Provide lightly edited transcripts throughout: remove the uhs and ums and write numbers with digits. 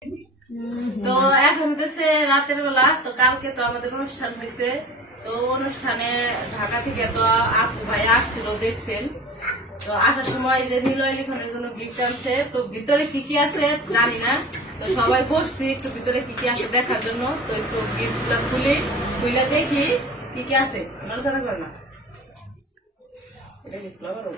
তো এখন হচ্ছে রাতের বেলা। তো কালকে তো আমাদের অনুষ্ঠান হয়েছে। তো অনুষ্ঠানে ঢাকা থেকে তো আপু ভাই আসছিল, দেখছেন। তো আসার সময় যে নিলয় লিখনের জন্য গিফট আনছে। তো ভিতরে কি কি আছে জানি না। তো সবাই বসছি একটু ভিতরে কি কি আছে দেখার জন্য। তো একটু গিফট গুলা খুলে দেখি কি কি আছে। নড়াচড়া করে না, এটা কি খোলা পারো?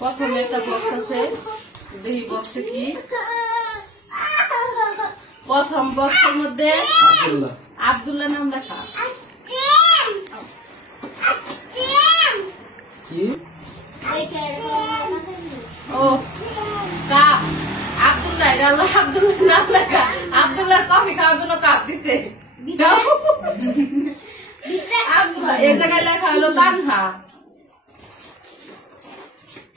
প্রথমে একটা বক্স আছে, দেখি বক্সে কি। প্রথম বক্সের মধ্যে আব্দুল্লাহ নাম লেখা। ও কাপ আব্দুল্লাহ, এটা হলো আব্দুল্লাহ নাম লেখা। আব্দুল্লাহর কফি খাওয়ার জন্য কাপ দিছে। আব্দুল্লাহ এই জায়গায় লেখা হলো তানহা।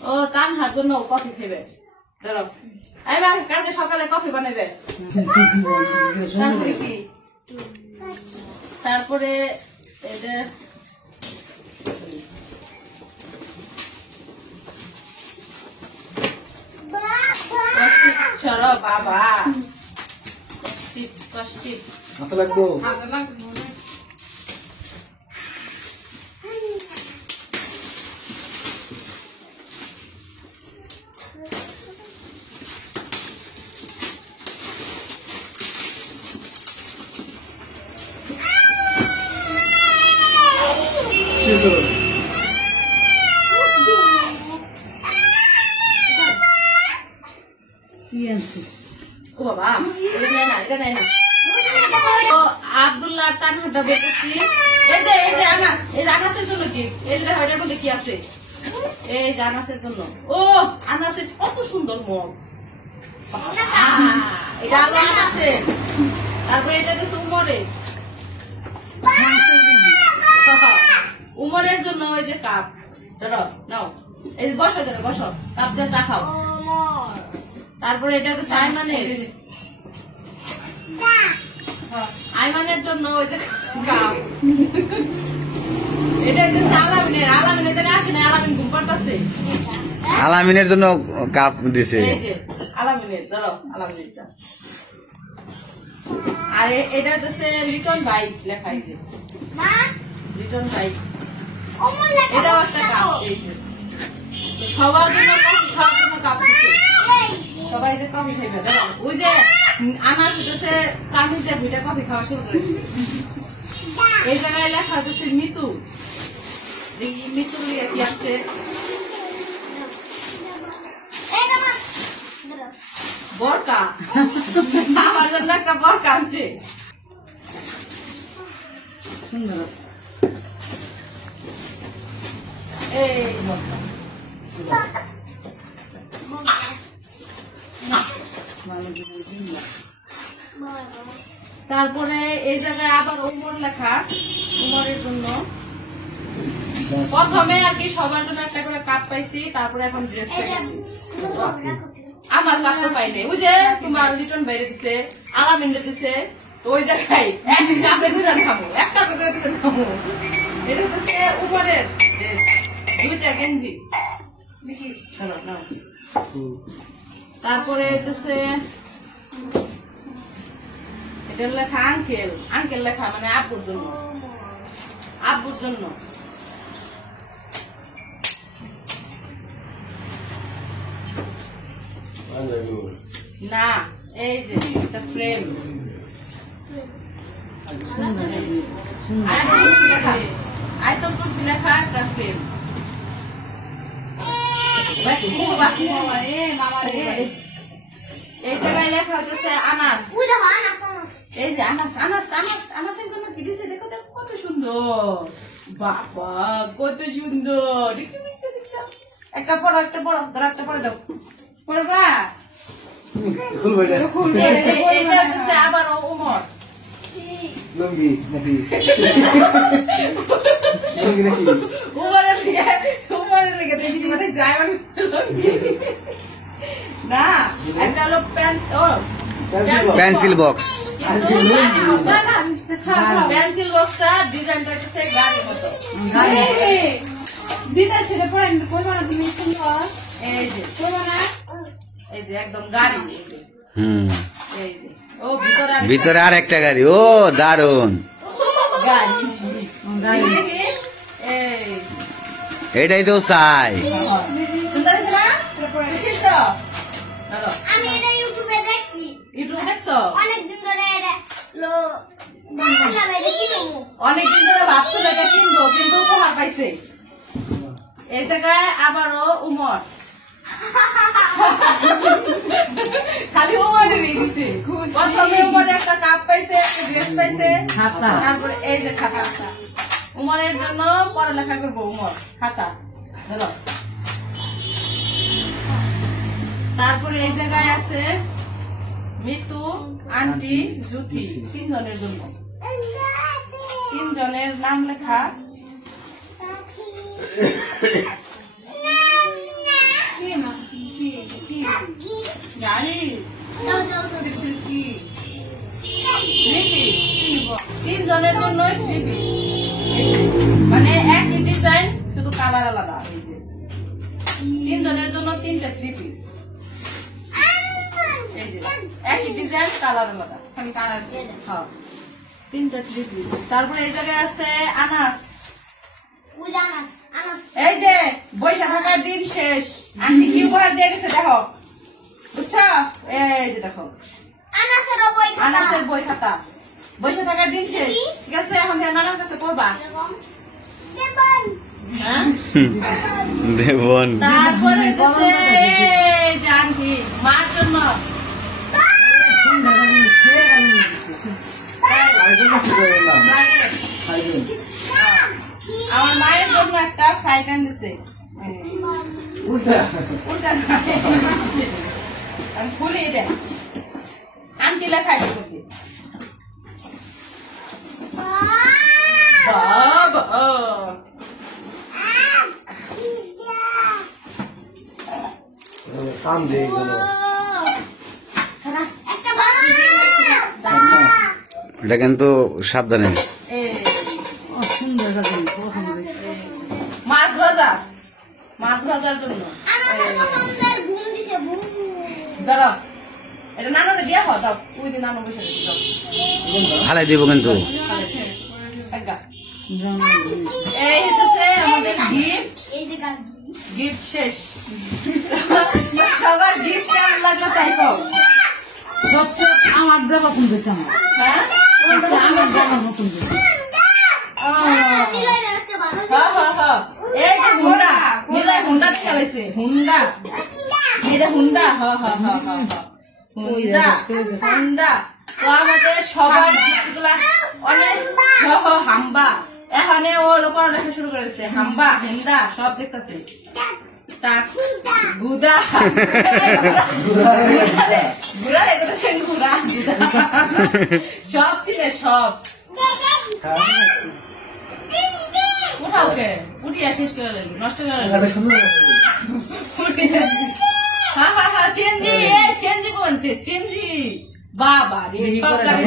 ও তানহার জন্য কফি খাইবে। ধরো কালকে সকালে কফি বানাইবে। তারপরে কি, তারপরে এটা চলো বাবা কষ্টি হাতে লাগবো। ও বাবা এটা নাই না। আব্দুল্লাহ তানহাটা বেঁচেছি। এই যে আনাস, এই যে আনাসের জন্য কি, এই যে এটার মধ্যে কি আছে, এই যে আনাসের জন্য। ও আনাসের কত সুন্দর মগ। এটা আলো আনাসের। তারপরে এটা হচ্ছে উমরের জন্য ওই যে কাপ। ধরো নাও, এই যে বসো ধরো বসো, কাপ দিয়ে চা খাও। তারপরে এটা হচ্ছে আইমানের জন্য ওই যে কাপ। এটা হচ্ছে আলামিনের জায়গায় আসে না, আলামিন ঘুম পাড়তাছে। আলামিনের জন্য কাপ দিছে। এই যে আলামিনের, ধরো আলামিনেরটা। আর এটা হচ্ছে লিটন বাইক লেখা, এই যে লিটন বাইক। এটাও একটা কাপ। এই যে সবার জন্য খাওয়ার জন্য কাপ দিচ্ছে। সবাই যে কফি খাইবে, দেখো ওই যে আনাস হচ্ছে চামিচ দিয়ে 2টা কফি খাওয়া শুরু করেছে। এই জায়গায় লেখা হচ্ছে মিতু। মিতু কি আছে, বরকা। আমার জন্য একটা বরকা আনছে। এই বরকা তারপরে এই জায়গায় আবার উমর লেখা, উমরের জন্য। প্রথমে আর কি সবার জন্য একটা করে কাপ পাইছি, তারপরে এখন ড্রেস পাইছি। আমার কাপ তো পাইনি। ওই যে তোমার লিটন বাইরে দিছে, আলামিনটা দিছে। ওই জায়গায় এক কাপে 2জন খাবো, এক কাপে করে দিছে খাবো। এটা হচ্ছে উপরের ড্রেস, 2টা গেঞ্জি। তারপরে হচ্ছে এটা লেখা আঙ্কেল। আঙ্কেল লেখা মানে আব্বুর জন্য, আব্বুর জন্য। না এই যে একটা ফ্রেম, আইটেম করছি লেখা একটা ফ্রেম। এই জায়গায় লেখা হচ্ছে আনাস। এই যে আনাস আনাস আনাস আনাসের জন্য কি দিছে, দেখো দেখো কত সুন্দর। বাবা কত সুন্দর, দেখছো দেখছো দেখছো। একটা পড়ো একটা পড়ো, ধরো একটা পড়ে দাও। পড়বা এটা হচ্ছে আবার উমর লুঙ্গি নাকি লুঙ্গি নাকি উমরের লিগে দেখি মানে যায় মানে না একটা হলো পেন্সিল বক্স। পেন্সিল বক্সটা ডিজাইনটা হচ্ছে গাড়ির মতো। এই যে একদম গাড়ি। এই যে ও ভিতরে আর একটা গাড়ি। ও দারুন গাড়ি। এটাই তো চাই। সুন্দর আছে না? খুশি তো? ধরো। আমি এটা ইউটিউবে দেখছি। ইউটিউবে দেখছো? অনেকদিন ধরে এটা ভাবছিলাম এটা কিনবো। অনেকদিন ধরে ভাবছিল এটা কিনবো, কিন্তু উপহার পাইছে। এই জায়গায় আবারও উমর। খালি উমরের দিছে। প্রথমে উমরের একটা কাপ পাইছে, একটা ড্রেস পাইছে, তারপরে এই যে খাতা। উমরের জন্য পড়ালেখা করবো উমর, খাতা ধরো। তারপরে এই জায়গায় আছে মিতু, আন্টি, জুথি, 3 জনের জন্য। 3 জনের নাম লেখা। গাড়ি 3 জনের জন্য 3 পিস, মানে একই ডিজাইন শুধু কালার আলাদা। এই যে 3 জনের জন্য 3টা 3 পিস। এই যে একই ডিজাইন কালার আলাদা, খালি কালার। হ্যাঁ 3টা 3 পিস। তারপরে এই জায়গায় আছে আনাস। এই যে বৈশা থাকার দিন শেষ, আন্টি কি উপহার দিয়ে গেছে দেখো, বুঝছো? এই যে দেখো আনাসের বই খাতা। বৈশা থাকার দিন শেষ, ঠিক আছে? এখন নানার কাছে পড়বা। দেবন। তারপরে এই যে আন্টি মার জন্য আমার মায়ের জন্য একটা ফ্রাই প্যান দিছে। উল্টা খুলে এটা আন্টি লেখাই করতে। বাবা কাম দিয়ে গেল। এটা কিন্তু সাবধানে। মাছ ভাজা, মাছ ভাজার জন্য দাঁড়াও, এটা নানুরে দিয়ে খাও। দাও ওই যে নানু বসে হালাই দিব কিন্তু। এই হচ্ছে আমাদের গিফট। গিফট শেষ। সবার গিফট কেমন লাগলো তাই কও। সবচেয়ে আমার দেওয়া পছন্দ হয়েছে আমার। হ্যাঁ আমার দেওয়া পছন্দ হয়েছে। এই যে হুন্ডা, নীলায় হুন্ডা খেলাইছে। হুন্ডা, এটা হুন্ডা। Honda Honda. তো আমাদের সবার গিফটগুলা অনেক হাম্বা। এখানে ওর পড়ালেখা শুরু করেছে। হাম্বা হুন্ডা সব দেখতেছে। গুদা গুড়া এগুলো গুড়া সব চিনে সব। উঠাওকে উঠিয়া শেষ করে লাগবে, নষ্ট করে লাগবে। সিএনজি সিএনজি কোনছে সিএনজি বাবা রে সব গাড়ি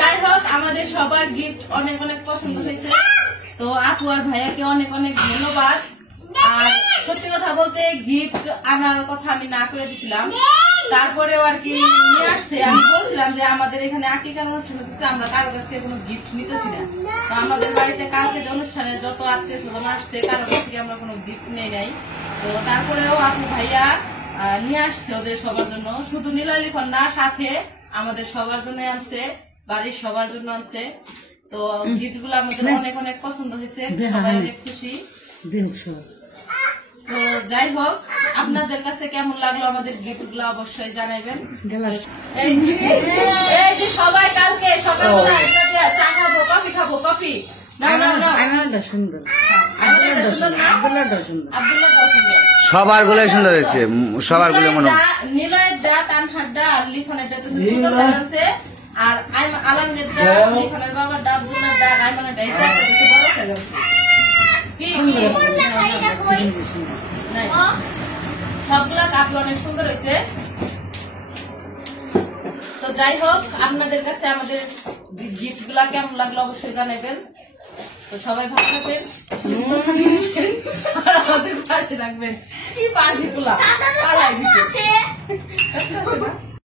যাই হোক আমাদের সবার গিফট অনেক অনেক পছন্দ হয়েছে। তো আপু আর ভাইয়াকে অনেক অনেক ধন্যবাদ। আর সত্যি কথা বলতে গিফট আনার কথা আমি না করে দিছিলাম, তারপরেও আর কি নিয়ে আসছে। আমি বলছিলাম যে আমাদের এখানে আকিকার অনুষ্ঠান হচ্ছে, আমরা কারো কাছ থেকে কোনো গিফট নিতেছি না। তো আমাদের বাড়িতে কালকে যে অনুষ্ঠানে যত আত্মীয় স্বজন আসছে কারো কাছ থেকে আমরা কোনো গিফট নেই নাই। তো তারপরেও আপু ভাইয়া নিয়ে আসছে ওদের সবার জন্য। শুধু নিলয় লিখন না, সাথে আমাদের সবার জন্য আনছে, বাড়ির সবার জন্য আনছে। তো গিফট গুলো আমাদের অনেক অনেক পছন্দ হয়েছে, সবাই অনেক খুশি। তো যাই হোক আপনাদের কাছে কেমন লাগলো আমাদের গিফট গুলো অবশ্যই জানাইবেন। এই যে সবাই কালকে সকালবেলা চা খাবো, কফি খাবো, কফি সবার গুলো সুন্দর হয়েছে, সবার গুলো মনে নিলয়ের দা, তানহার দা, লিখনের দা আছে। আর আলামিনের লিখনের বাবার ডাব জুনের ডাব আইমানের ডাব চারটা কিছু বড় হয়ে গেছে কি নাই সবগুলা কাপি অনেক সুন্দর হয়েছে। তো যাই হোক আপনাদের কাছে আমাদের গিফট গুলা কেমন লাগলো অবশ্যই জানাবেন। তো সবাই ভালো থাকবেন, সুস্থ থাকবেন, আর আমাদের পাশে থাকবেন। কি বাজি গুলা